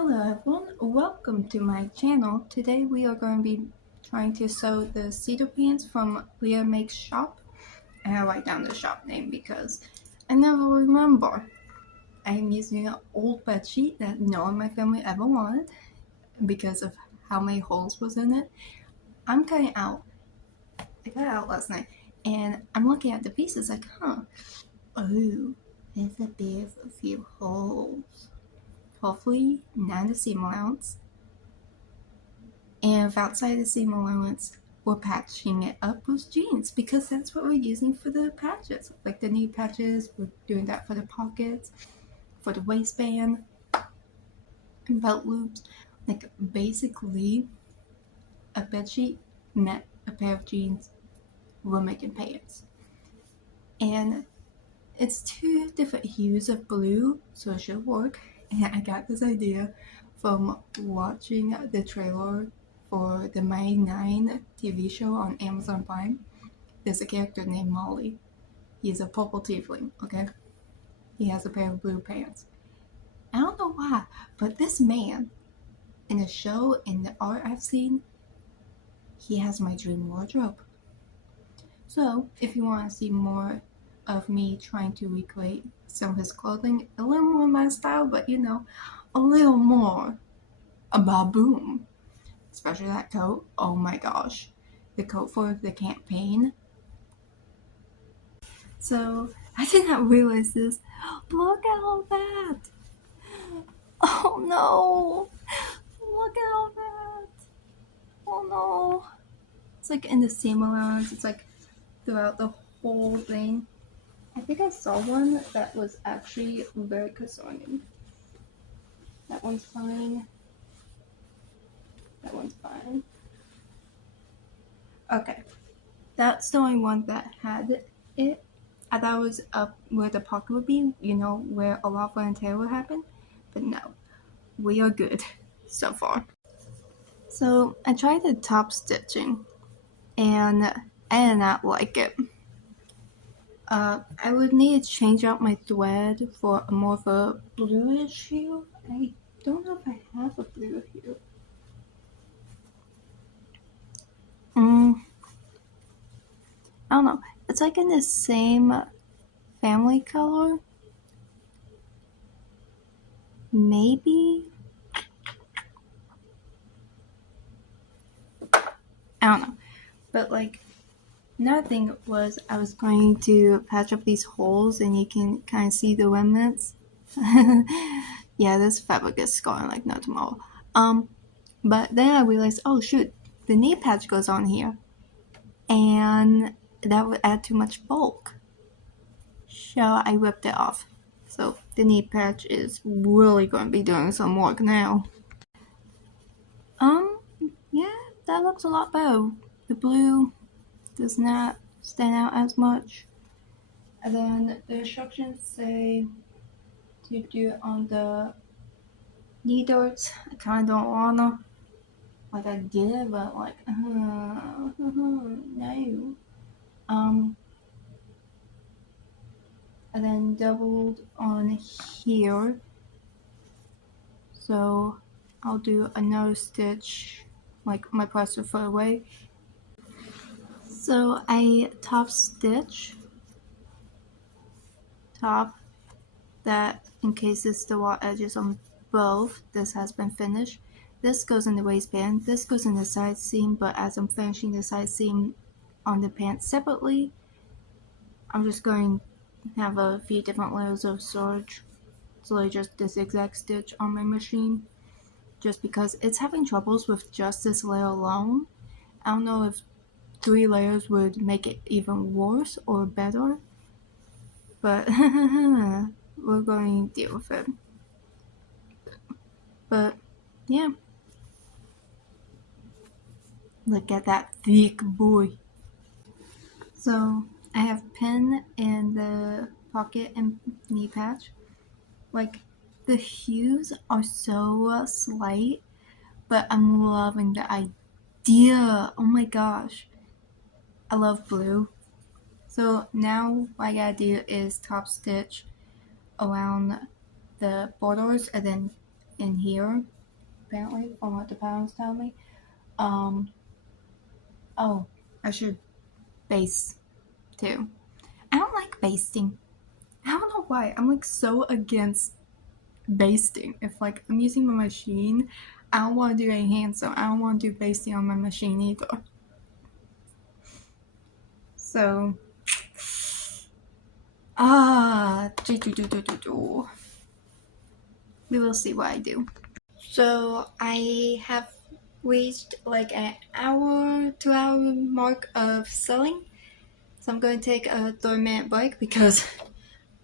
Hello everyone, welcome to my channel. Today we are going to be trying to sew the cedar pants from Leah Makes Shop. I write down the shop name because I never remember. I'm using an old bed sheet that no one in my family ever wanted because of how many holes was in it. I'm cutting out. I cut it out last night and I'm looking at the pieces like, oh, there's a bit of a few holes. Hopefully not the seam allowance. And if outside the seam allowance, we're patching it up with jeans because that's what we're using for the patches. Like the knee patches, we're doing that for the pockets, for the waistband, and belt loops. Like basically, a bedsheet met a pair of jeans, we're making pants. And it's two different hues of blue, so it should work. And I got this idea from watching the trailer for the May 9 TV show on Amazon Prime. There's a character named Molly. He's a purple tiefling, okay? He has a pair of blue pants. I don't know why, but this man, in the show, in the art I've seen, he has my dream wardrobe. So, if you want to see more of me trying to recreate some of his clothing, a little more my style, but a little more a baboon. Especially that coat. Oh my gosh. The coat for the campaign. So, I did not realize this. Look at all that. Oh no. Look at all that. Oh no. It's like in the seam allowance. It's like throughout the whole thing. I think I saw one that was actually very concerning. That one's fine. That one's fine. Okay. That's the only one that had it. I thought it was up where the pocket would be, where a lot of wear and tear would happen. But no. We are good so far. So I tried the top stitching and I did not like it. I would need to change out my thread for more of a bluish hue. I don't know if I have a blue hue. I don't know. It's like in the same family color. Maybe? I don't know. But like, another thing was I was going to patch up these holes and you can kind of see the remnants. Yeah, this fabric is scarring like no tomorrow. But then I realized, oh shoot, the knee patch goes on here. And that would add too much bulk. So I ripped it off. So the knee patch is really going to be doing some work now. Yeah, that looks a lot better. The blue does not stand out as much. And then the instructions say to do it on the knee darts. I kind of don't wanna. Like I did it, but like, no. And then doubled on here. So I'll do another stitch, like my press further away. So I top stitch, top that encases the raw edges on both. This has been finished. This goes in the waistband. This goes in the side seam, but as I'm finishing the side seam on the pants separately, I'm just going to have a few different layers of serge. It's literally just this zigzag stitch on my machine, just because it's having troubles with just this layer alone. I don't know if 3 layers would make it even worse or better, but we're going to deal with it. But yeah, look at that thick boy. So I have pin in the pocket and knee patch. Like, the hues are so slight, but I'm loving the idea. Oh my gosh, I love blue. So now what I gotta do is top stitch around the borders and then in here, apparently, from what the parents tell me. Oh, I should baste too. I don't like basting. I don't know why. I'm like so against basting. If like I'm using my machine, I don't want to do any hand, so I don't want to do basting on my machine either. So, we will see what I do. So I have reached like an hour, 2 hour mark of sewing. So I'm going to take a 3-minute break because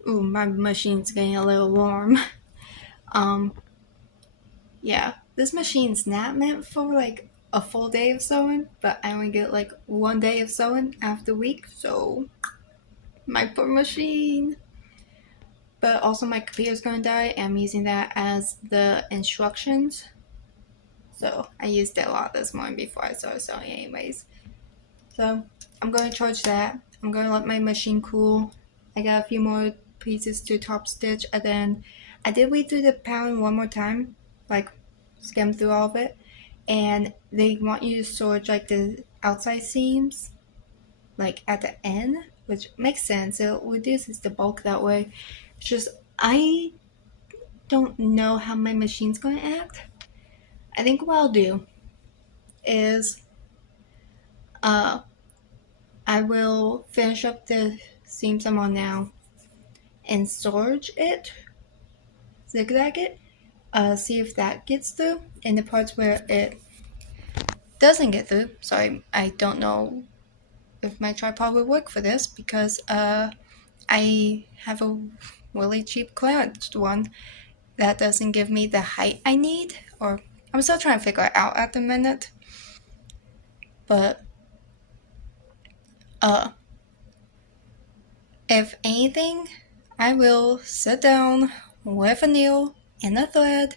my machine's getting a little warm. Yeah, this machine's not meant for like a full day of sewing, but I only get like 1 day of sewing after a week, so my poor machine. But also my computer's gonna die, and I'm using that as the instructions. So I used it a lot this morning before I started sewing anyways. So I'm going to charge that. I'm going to let my machine cool. I got a few more pieces to top stitch, and then I did read through the pattern one more time, like skim through all of it, and they want you to serge like the outside seams like at the end, which makes sense. It reduces the bulk that way. It's just I don't know how my machine's going to act. I think what I'll do is I will finish up the seams I'm on now and serge it, zigzag it, see if that gets through. And the parts where it doesn't get through, sorry, I don't know if my tripod will work for this because I have a really cheap clearance one that doesn't give me the height I need, or I'm still trying to figure it out at the minute. But if anything, I will sit down with a needle and a thread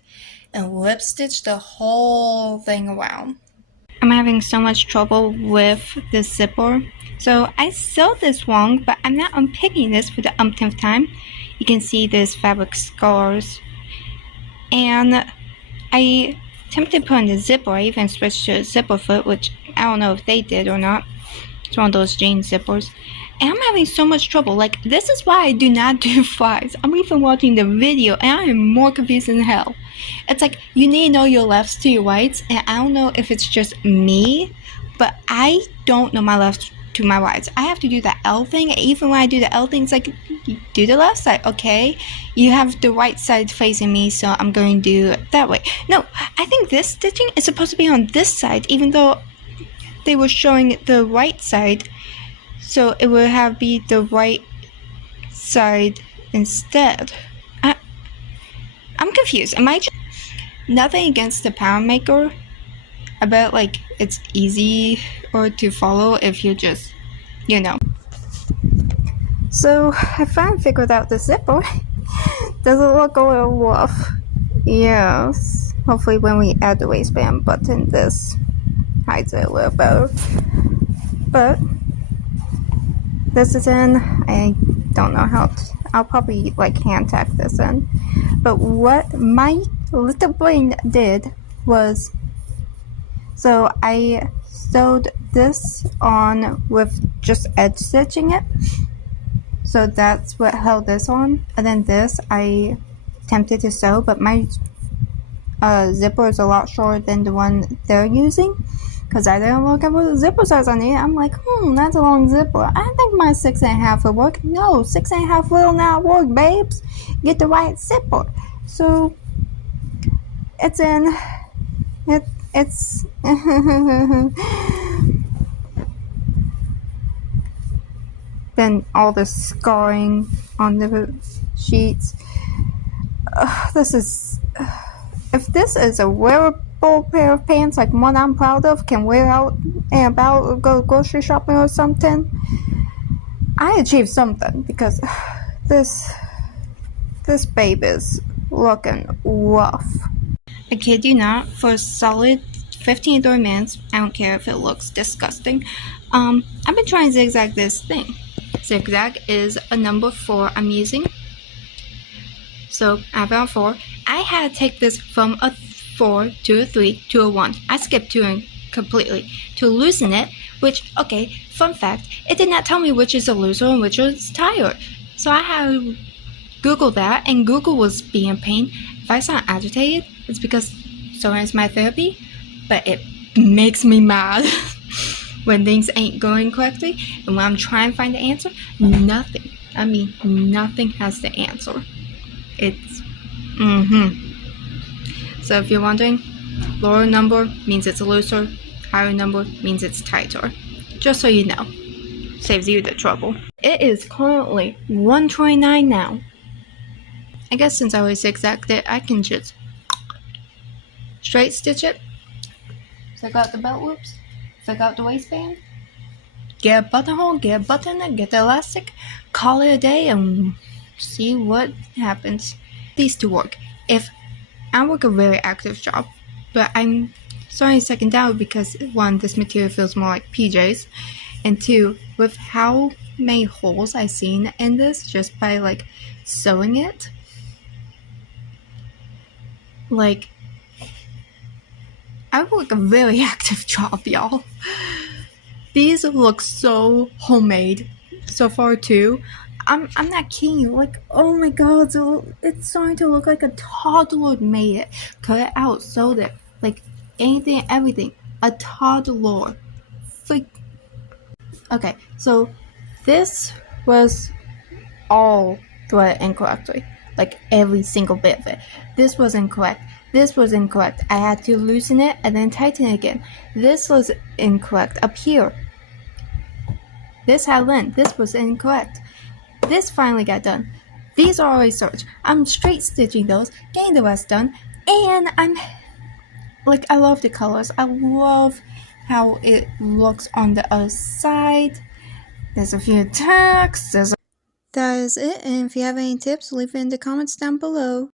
and lip stitch the whole thing around. I'm having so much trouble with this zipper. So I sewed this wrong, but I'm not unpicking this for the umpteenth time. You can see these fabric scars. And I attempted putting the zipper. I even switched to a zipper foot, which I don't know if they did or not. It's one of those jean zippers. And I'm having so much trouble. Like, this is why I do not do flies. I'm even watching the video and I am more confused than hell. It's like, you need to know your lefts to your rights, and I don't know if it's just me, but I don't know my lefts to my rights. I have to do the L thing, and even when I do the L thing, it's like, you do the left side, okay? You have the right side facing me, so I'm going to do it that way. No, I think this stitching is supposed to be on this side, even though they were showing the right side, so it would have be the right side instead. I'm confused. Am I just... Nothing against the pattern maker. I bet like it's easy or to follow if you just, you know. So I finally figured out the zipper. Does it look a little rough? Yes. Hopefully when we add the waistband button, this hides it a little better. But this is in. I don't know how I'll probably like hand tack this in. But what my little brain did was, so I sewed this on with just edge stitching it. So that's what held this on. And then this I attempted to sew, but my zipper is a lot shorter than the one they're using. Because I didn't look at what the zipper size I need. I'm like, that's a long zipper. I think my 6.5 will work. No, 6.5 will not work, babes. Get the right zipper. So it's in. It's then all the scarring on the sheets. This is. If this is a wearable pair of pants, like one I'm proud of, can wear out and about or go grocery shopping or something, I achieved something, because this babe is looking rough. I kid you not, for a solid 15 to 30 minutes, I don't care if it looks disgusting, I've been trying to zigzag this thing. Zigzag is a number 4 I'm using. So I found 4. I had to take this from a 4 to a 3 to a 1. I skipped 2 completely to loosen it, which, okay, fun fact, it did not tell me which is a looser and which is tighter. So I had to Google that, and Google was being a pain. If I sound agitated, it's because sewing is my therapy, but it makes me mad when things ain't going correctly, and when I'm trying to find the answer, nothing has the answer. It's So if you're wondering, lower number means it's looser, higher number means it's tighter. Just so you know. Saves you the trouble. It is currently 1:29 now. I guess since I always zigzagged it, I can just straight stitch it. Take out the belt loops, take out the waistband, get a buttonhole, get a button, get the elastic, call it a day, and see what happens. These two work. If I work a very active job, but I'm starting to second down because 1, this material feels more like PJs, and 2, with how many holes I've seen in this just by like sewing it, like I work a very active job, y'all. These look so homemade so far too. I'm not kidding. Like, oh my god, it's starting to look like a toddler made it. Cut it out, sewed it, like anything, everything. A toddler. Like, okay, so this was all threaded incorrectly. Like every single bit of it. This was incorrect. This was incorrect. I had to loosen it and then tighten it again. This was incorrect up here. This had lint. This was incorrect. This finally got done. These are always searched. I'm straight stitching those, getting the rest done, and I love the colors. I love how it looks on the other side. There's a few texts. That is it, and if you have any tips, leave it in the comments down below.